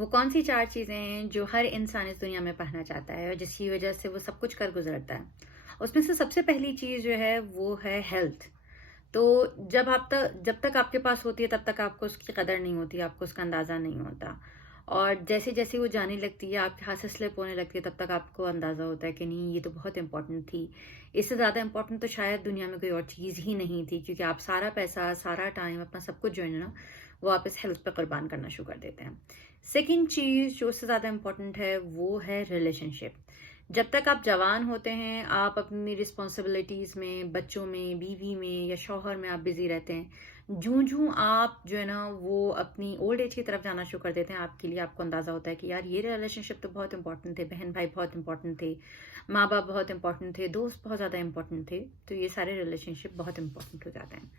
वो कौन सी 4 चीज़ें हैं जो हर इंसान इस दुनिया में पाना चाहता है और जिसकी वजह से वो सब कुछ कर गुज़रता है? उसमें से सबसे पहली चीज़ जो है वो है हेल्थ। तो जब तक आपके पास होती है तब तक आपको उसकी कदर नहीं होती, आपको उसका अंदाज़ा नहीं होता। और जैसे-जैसे वो जाने लगती है, आपके हाथ से स्लिप होने लगती है, तब तक आपको अंदाज़ा होता है कि नहीं ये तो बहुत इम्पोर्टेंट थी। इससे ज़्यादा इम्पोर्टेंट तो शायद दुनिया में कोई और चीज़ ही नहीं थी, क्योंकि आप सारा पैसा, सारा टाइम, अपना सब कुछ जो है ना, वो आप इस हेल्थ पे कुर्बान करना शुरू कर देते हैं। सेकंड चीज़ जो उससे ज़्यादा इम्पोर्टेंट है, वो है रिलेशनशिप। जब तक आप जवान होते हैं, आप अपनी रिस्पॉन्सिबिलिटीज़ में, बच्चों में, बीवी में या शौहर में आप बिज़ी रहते हैं। जूँ-जूँ आप जो है ना वो अपनी ओल्ड एज की तरफ जाना शुरू कर देते हैं, आपके लिए आपको अंदाज़ा होता है कि यार ये रिलेशनशिप तो बहुत इंपॉर्टेंट थे, बहन-भाई बहुत इंपॉर्टेंट थे, माँ-बाप बहुत इंपॉर्टेंट थे, दोस्त बहुत ज़्यादा इंपॉर्टेंट थे, तो ये सारे रिलेशनशिप बहुत इंपॉर्टेंट हो जाते हैं।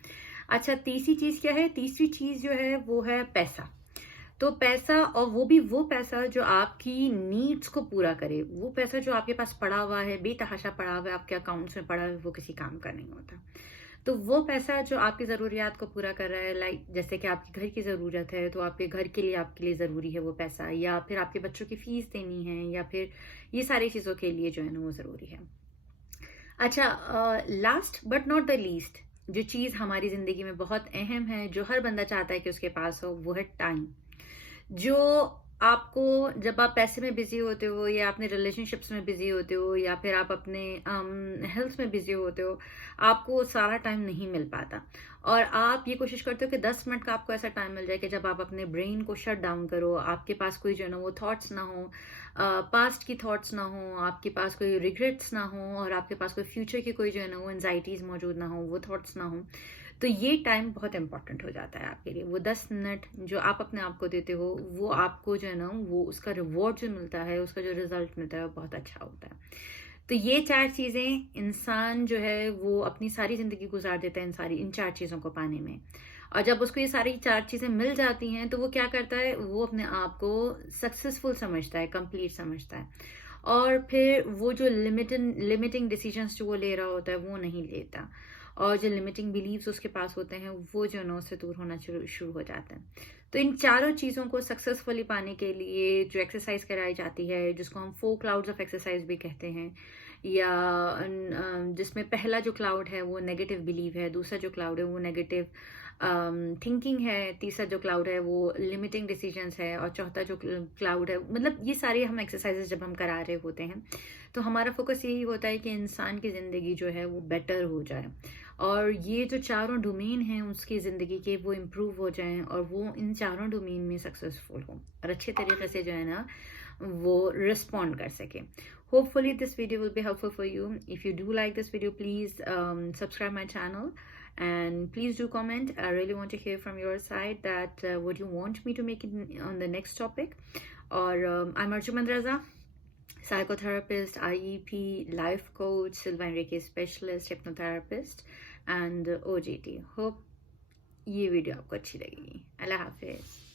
अच्छा, तीसरी चीज़ क्या है? तीसरी चीज़ जो है वो है पैसा। तो पैसा, और वो भी वो पैसा जो आपकी नीड्स को पूरा करे। वो पैसा जो आपके पास पड़ा हुआ है, बेतहाशा पड़ा हुआ है, आपके अकाउंट्स में पड़ा हुआ है, वो किसी काम का नहीं होता। तो वो पैसा जो आपकी ज़रूरियात को पूरा कर रहा है, लाइक जैसे कि आपके घर की ज़रूरत है, तो आपके घर के लिए आपके लिए ज़रूरी है वो पैसा, या फिर आपके बच्चों की फ़ीस देनी है, या फिर ये सारी चीज़ों के लिए जो है ना वो ज़रूरी है। अच्छा, last but not the least, जो चीज़ हमारी ज़िंदगी में बहुत अहम है, जो हर बंदा चाहता है कि उसके पास हो, वो है टाइम। जो आपको, जब आप पैसे में बिजी होते हो, या अपने रिलेशनशिप्स में बिजी होते हो, या फिर आप अपने हेल्थ में बिजी होते हो, आपको सारा टाइम नहीं मिल पाता। और आप ये कोशिश करते हो कि 10 मिनट का आपको ऐसा टाइम मिल जाए कि जब आप अपने ब्रेन को शट डाउन करो, आपके पास कोई जो है ना वो थॉट्स ना हो, पास्ट की थॉट्स ना हो, आपके पास कोई रिग्रेट्स ना हो, और आपके पास कोई फ्यूचर की कोई जो है ना वो एंजाइटीज मौजूद ना हो, वो थॉट्स ना हो। तो ये टाइम बहुत इंपॉर्टेंट हो जाता है आपके लिए। वो 10 मिनट जो आप अपने आप को देते हो, वो आपको जो है ना वो उसका रिवॉर्ड जो मिलता है, उसका जो रिजल्ट मिलता है वो बहुत अच्छा होता है। तो ये 4 चीज़ें इंसान जो है वो अपनी सारी ज़िंदगी गुजार देता है इन 4 चीज़ों को पाने में। और जब उसको ये सारी 4 चीज़ें मिल जाती हैं, तो वो क्या करता है, वो अपने आप को सक्सेसफुल समझता है, कंप्लीट समझता है। और फिर वो जो लिमिटिंग डिसीजंस जो वो ले रहा होता है, वो नहीं लेता। और जो लिमिटिंग बिलीव्स उसके पास होते हैं, वो जो है ना उससे दूर होना शुरू शुरू हो जाता है। तो इन चारों चीज़ों को सक्सेसफुली पाने के लिए जो एक्सरसाइज कराई जाती है, जिसको हम 4 क्लाउड्स ऑफ एक्सरसाइज भी कहते हैं, या जिसमें पहला जो क्लाउड है वो नेगेटिव बिलीव है, दूसरा जो क्लाउड है वो नेगेटिव थिंकिंग है, तीसरा जो क्लाउड है वो लिमिटिंग डिसीजंस है, और चौथा जो क्लाउड है, मतलब ये सारे हम एक्सरसाइजेस जब हम करा रहे होते हैं, तो हमारा फोकस यही होता है कि इंसान की ज़िंदगी जो है वो बेटर हो जाए, और ये जो चारों डोमेन हैं उसकी ज़िंदगी के, वो इम्प्रूव हो जाएं, और वो इन चारों डोमेन में सक्सेसफुल हो, और अच्छे तरीके से जो है ना वो रिस्पॉन्ड कर सके। Hopefully this video will be helpful for you. If you do like this video, please subscribe my channel, and please do comment. I really want to hear from your side that what you want me to make it on the next topic. Or I'm Arjuman Raza, psychotherapist, IEP, life coach, Sylvan Reiki specialist, hypnotherapist, and OJT. Hope ये video आपको अच्छी लगेगी। अल्लाह हाफिज।